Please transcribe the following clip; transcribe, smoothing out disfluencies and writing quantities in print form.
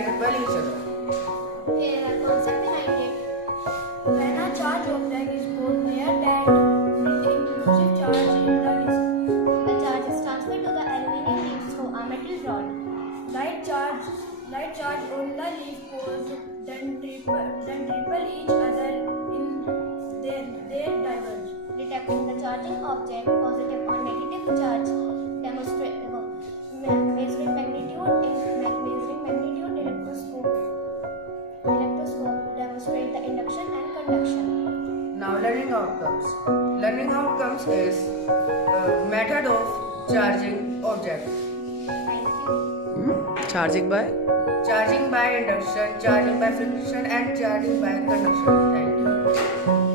and repel each other. Here are concept behind it. When a charged object is put near that with inclusive charge in the disk, The charge is transferred to the aluminum leaf through a metal rod. light charge on the leaf cores then repel each other in they diverge. Detecting the charging object, positive or negative charge, measuring magnitude electroscope demonstrate the induction and conduction. Now learning outcomes. Learning outcomes is method of charging object. Thank you. Charging by induction, charging by friction and charging by conduction. Thank you.